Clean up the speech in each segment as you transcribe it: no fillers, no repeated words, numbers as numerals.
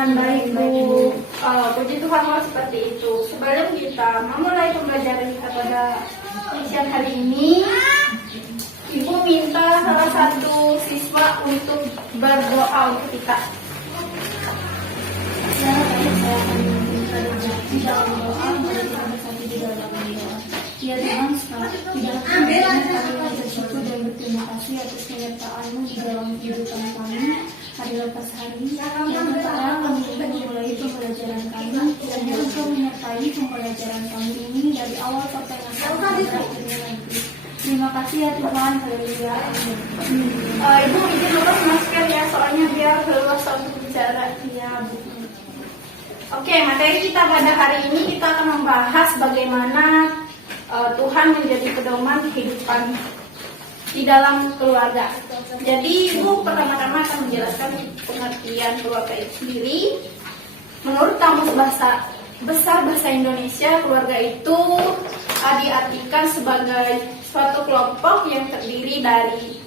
Dengan baik, Bu. Puji Tuhan kalau seperti itu. Sebelum kita memulai pembelajaran kita pada siang hari ini, Ibu minta salah satu siswa untuk berdoa untuk kita. Ya Tuhan, tidak kami bersyukur dan berterima kasih atas penyertaan-Mu di dalam kehidupan kami hari lepas hari. Yang sekarang kami ingin memulai pembelajaran kami, dan Engkau menyertai pembelajaran kami ini dari awal sampai akhirnya nanti. Terima kasih ya Tuhan, haleluya. Ibu izin lepas masker ya, soalnya biar leluasa untuk bicara. Ya Bu. Oke, materi kita pada hari ini kita akan membahas bagaimana Tuhan menjadi pedoman kehidupan di dalam keluarga. Jadi Ibu pertama-tama akan menjelaskan pengertian keluarga itu sendiri. Menurut Kamus Besar Bahasa Indonesia, keluarga itu diartikan sebagai suatu kelompok yang terdiri dari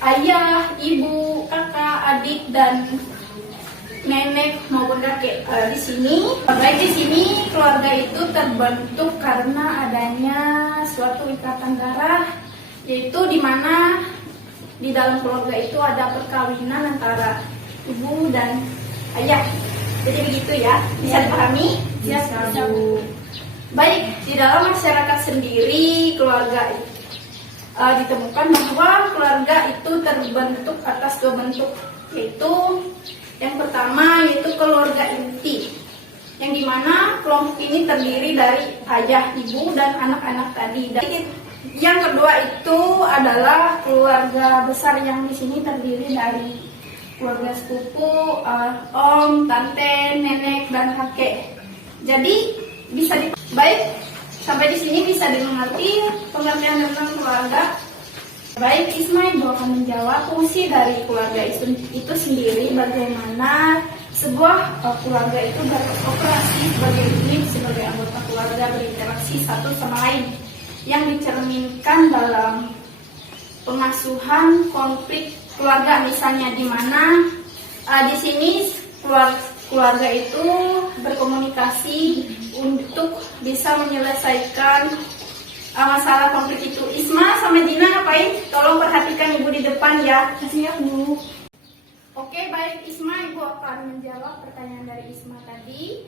ayah, ibu, kakak, adik, dan nenek maupun kakek. Di sini keluarga itu terbentuk karena adanya suatu ikatan darah, yaitu di mana di dalam keluarga itu ada perkawinan antara ibu dan ayah. Jadi begitu ya, bisa dipahami? Ya, Bu. Baik, di dalam masyarakat sendiri keluarga ditemukan bahwa keluarga itu terbentuk atas dua bentuk, yaitu yang pertama yaitu keluarga inti, yang dimana kelompok ini terdiri dari ayah, ibu, dan anak-anak tadi. Dan yang kedua itu adalah keluarga besar, yang di sini terdiri dari keluarga sepupu, om, tante, nenek, dan kakek. Jadi baik, sampai di sini bisa dimengerti pengertian tentang keluarga. Baik, Isma, Ibu akan menjawab fungsi dari keluarga itu sendiri, bagaimana sebuah keluarga itu beroperasi sebagai unit, sebagai anggota keluarga berinteraksi satu sama lain, yang dicerminkan dalam pengasuhan konflik keluarga, misalnya di mana di sini keluarga itu berkomunikasi untuk bisa menyelesaikan masalah konflik itu. Isma sama Dina ngapain? Tolong perhatikan Ibu di depan ya. Siap, Bu. Oke, baik Isma, Ibu akan menjawab pertanyaan dari Isma tadi,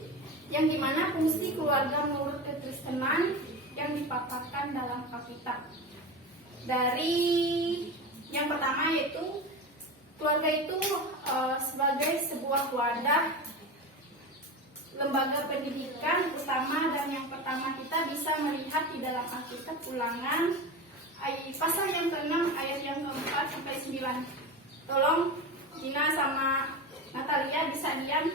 yang dimana fungsi keluarga menurut kekristenan yang dipaparkan dalam Alkitab. Dari yang pertama yaitu keluarga itu sebagai sebuah wadah, lembaga pendidikan utama, dan yang pertama kita bisa melihat di dalam Alkitab Ulangan pasal yang ke-6 ayat yang ke-4 sampai 9. Tolong Gina sama Natalia bisa diam.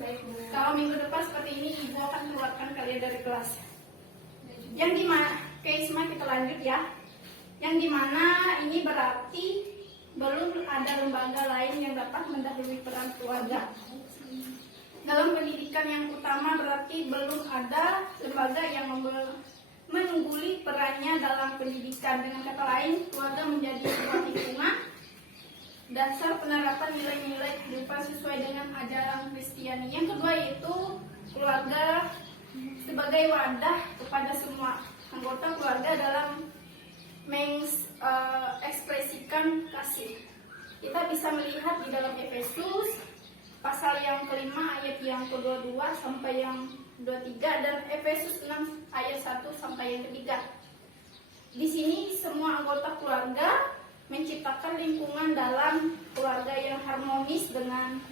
Baik, Bu. Kalau minggu depan seperti ini Ibu akan keluarkan kalian dari kelas. Yang dimana, Isma kita lanjut ya. Yang dimana ini berarti belum ada lembaga lain yang dapat mendahului peran keluarga. Dalam pendidikan yang utama berarti belum ada lembaga yang menungguli perannya dalam pendidikan. Dengan kata lain, keluarga menjadi sebuah lingkungan dasar penerapan nilai-nilai kehidupan sesuai dengan ajaran Kristiani. Yang kedua yaitu keluarga sebagai wadah kepada semua anggota keluarga dalam mengekspresikan kasih. Kita bisa melihat di dalam Efesus pasal yang ke-5 ayat yang ke-22 sampai yang 23, dan Efesus 6 ayat 1 sampai yang ke-3. Di sini semua anggota keluarga menciptakan lingkungan dalam keluarga yang harmonis dengan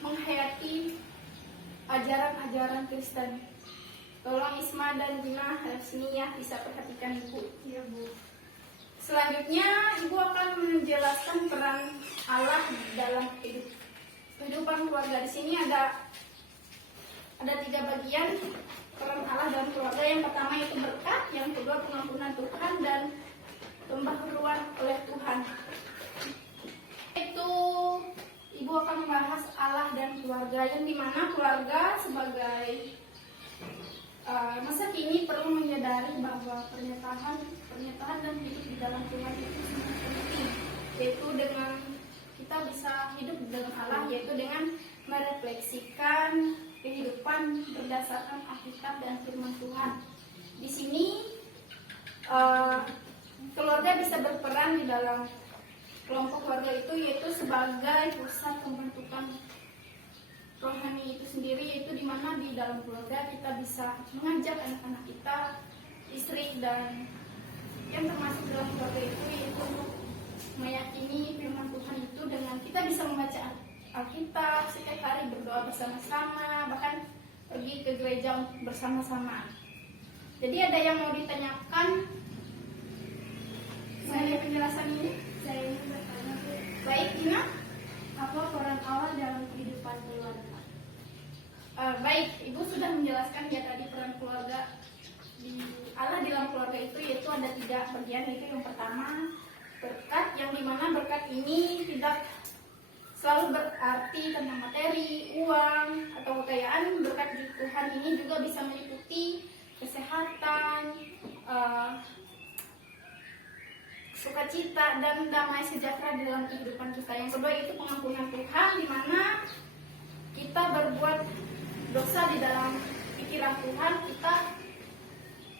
menghayati ajaran-ajaran Kristen. Tolong Isma dan Dina sini ya, bisa perhatikan Ibu. Ya, Bu. Selanjutnya Ibu akan menjelaskan peran Allah dalam kehidupan keluarga. Di sini ada 3 bagian peran Allah dalam keluarga. Yang pertama yaitu berkat, yang kedua pengampunan Tuhan, dan pembaharuan oleh Tuhan. Itu Ibu akan membahas Allah dan keluarga, yang dimana keluarga sebagai masa kini perlu menyadari bahwa pernyataan dan hidup di dalam Tuhan itu sangat penting, yaitu dengan kita bisa hidup dengan Allah, yaitu dengan merefleksikan kehidupan berdasarkan Alkitab dan firman Tuhan. Di sini keluarga bisa berperan di dalam kelompok keluarga itu, yaitu sebagai pusat pembentukan rohani itu sendiri, yaitu di mana di dalam keluarga kita bisa mengajak anak-anak kita, istri dan yang termasuk dalam keluarga itu, yaitu untuk meyakini firman Tuhan itu dengan kita bisa membaca Alkitab setiap hari, berdoa bersama-sama, bahkan pergi ke gereja bersama-sama. Jadi ada yang mau ditanyakan mengenai penjelasan ini? Saya ingin bertanya, Bu, Baik, Dina. apa peran Allah dalam kehidupan keluarga? Baik, Ibu sudah menjelaskan ya tadi peran keluarga Allah di dalam keluarga itu, yaitu ada 3 bagian. Yaitu yang pertama, berkat, yang dimana berkat ini tidak selalu berarti tentang materi, uang, atau kekayaan. Berkat di Tuhan ini juga bisa meliputi kesehatan, sukacita, dan damai sejahtera di dalam kehidupan kita. Yang kedua itu pengampunan Tuhan, di mana kita berbuat dosa di dalam pikiran Tuhan, kita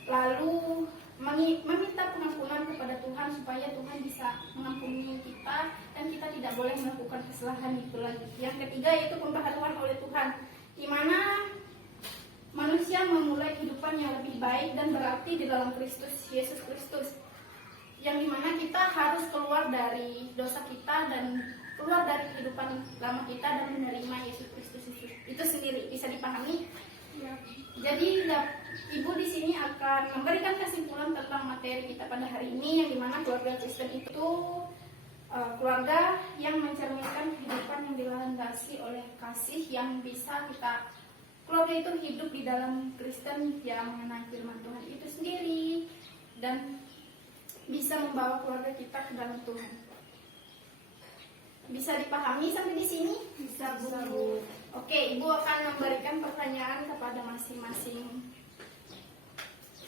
lalu meminta pengampunan kepada Tuhan supaya Tuhan bisa mengampuni kita dan kita tidak boleh melakukan kesalahan itu lagi. Yang ketiga yaitu pembaharuan oleh Tuhan, di mana manusia memulai kehidupan yang lebih baik dan berarti di dalam Kristus Yesus Kristus, yang dimana kita harus keluar dari dosa kita dan keluar dari kehidupan lama kita dan menerima Yesus Kristus itu sendiri. Bisa dipahami? Ya. Jadi Ibu di sini akan memberikan kesimpulan tentang materi kita pada hari ini, yang dimana keluarga Kristen itu keluarga yang mencerminkan kehidupan yang dilandasi oleh kasih, yang bisa kita, keluarga itu hidup di dalam Kristen yang mengenai firman Tuhan itu sendiri dan bisa membawa keluarga kita ke dalam Tuhan. Bisa dipahami sampai di sini? Bisa, Bu. Oke, Ibu akan memberikan pertanyaan kepada masing-masing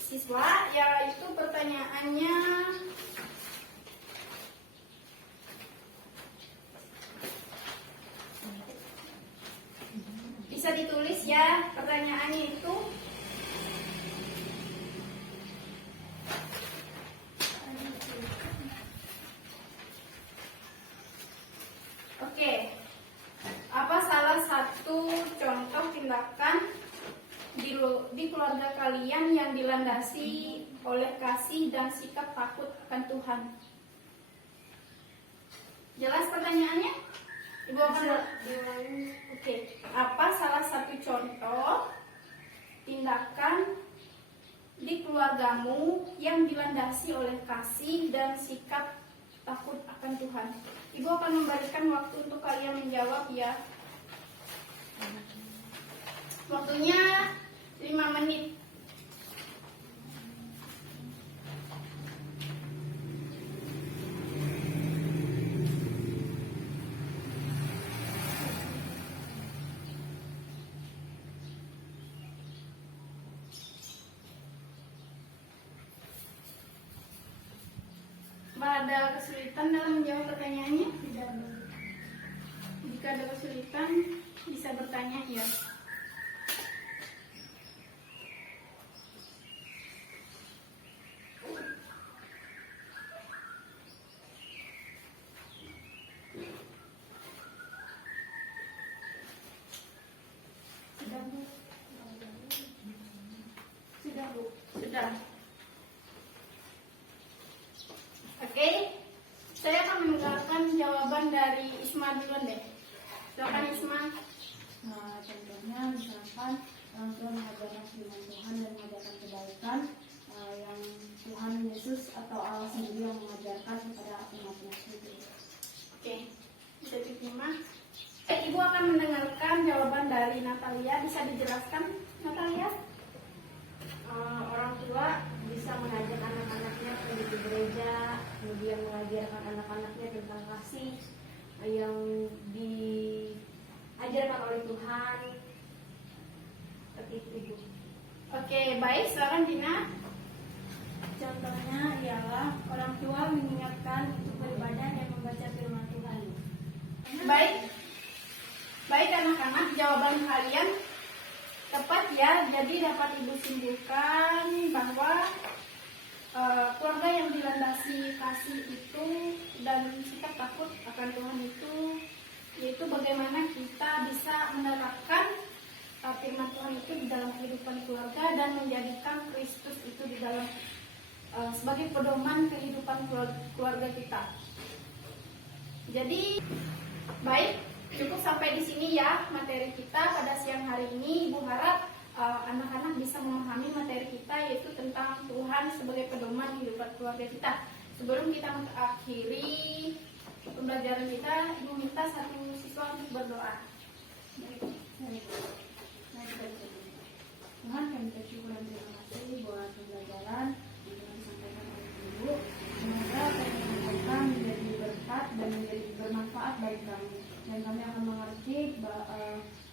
siswa, yaitu pertanyaannya bisa ditulis ya pertanyaannya itu. Oke, apa salah satu contoh tindakan di keluarga kalian yang dilandasi oleh kasih dan sikap takut akan Tuhan? Jelas pertanyaannya? Ibu akan Oke, apa salah satu contoh tindakan di keluargamu yang dilandasi oleh kasih dan sikap takut akan Tuhan? Ibu akan memberikan waktu untuk kalian menjawab ya. Waktunya 5 menit. Mbak, ada kesulitan dalam menjawab pertanyaannya? Tidak, Bu. Jika ada kesulitan, bisa bertanya ya. Sudah, Bu. Sudah, Bu. Sudah. Oke, saya akan mendengarkan jawaban dari Isma dulu deh. Silakan Isma. Nah, contohnya misalkan orang tua mengajarkan firman Tuhan dan mengajarkan kebaikan yang Tuhan Yesus atau Allah sendiri yang mengajarkan kepada umatnya itu. Oke, bisa diterima. Ibu akan mendengarkan jawaban dari Natalia. Bisa dijelaskan, Natalia? Orang tua bisa mengajak anak-anaknya pergi ke gereja, kemudian mengajarkan anak-anaknya tentang kasih yang diajarkan oleh Tuhan. Seperti itu, Ibu. Oke, baik. Silakan Dina. Contohnya ialah orang tua mengingatkan untuk beribadah dan membaca firman Tuhan. Baik. Baik anak-anak. jawaban kalian tepat ya. Jadi dapat Ibu simpulkan bahwa keluarga yang dilandasi kasih itu dan sikap takut akan Tuhan itu, yaitu bagaimana kita bisa menerapkan firman Tuhan itu di dalam kehidupan keluarga dan menjadikan Kristus itu di dalam sebagai pedoman kehidupan keluarga kita. Jadi baik, cukup sampai di sini ya materi kita pada siang hari ini. Ibu harap anak-anak bisa memahami materi kita, yaitu tentang Tuhan sebagai pedoman kehidupan keluarga kita. Sebelum kita mengakhiri pembelajaran kita, Ibu minta satu siswa untuk berdoa. Tuhan, kami bersyukur dan terima kasih buat pembelajaran yang telah disampaikan oleh Ibu. Semoga apa yang disampaikan menjadi berkat dan menjadi bermanfaat bagi kami. Dan kami akan mengerti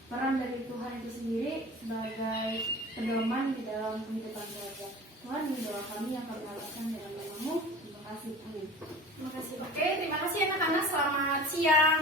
peran dari Tuhan itu sendiri sebagai pedoman di dalam kehidupan keluarga. Tuhan, ini doa kami yang kami harapkan dalam nama-Mu. Terima kasih. Amin. Terima kasih. Oke, terima kasih anak-anak. Selamat siang.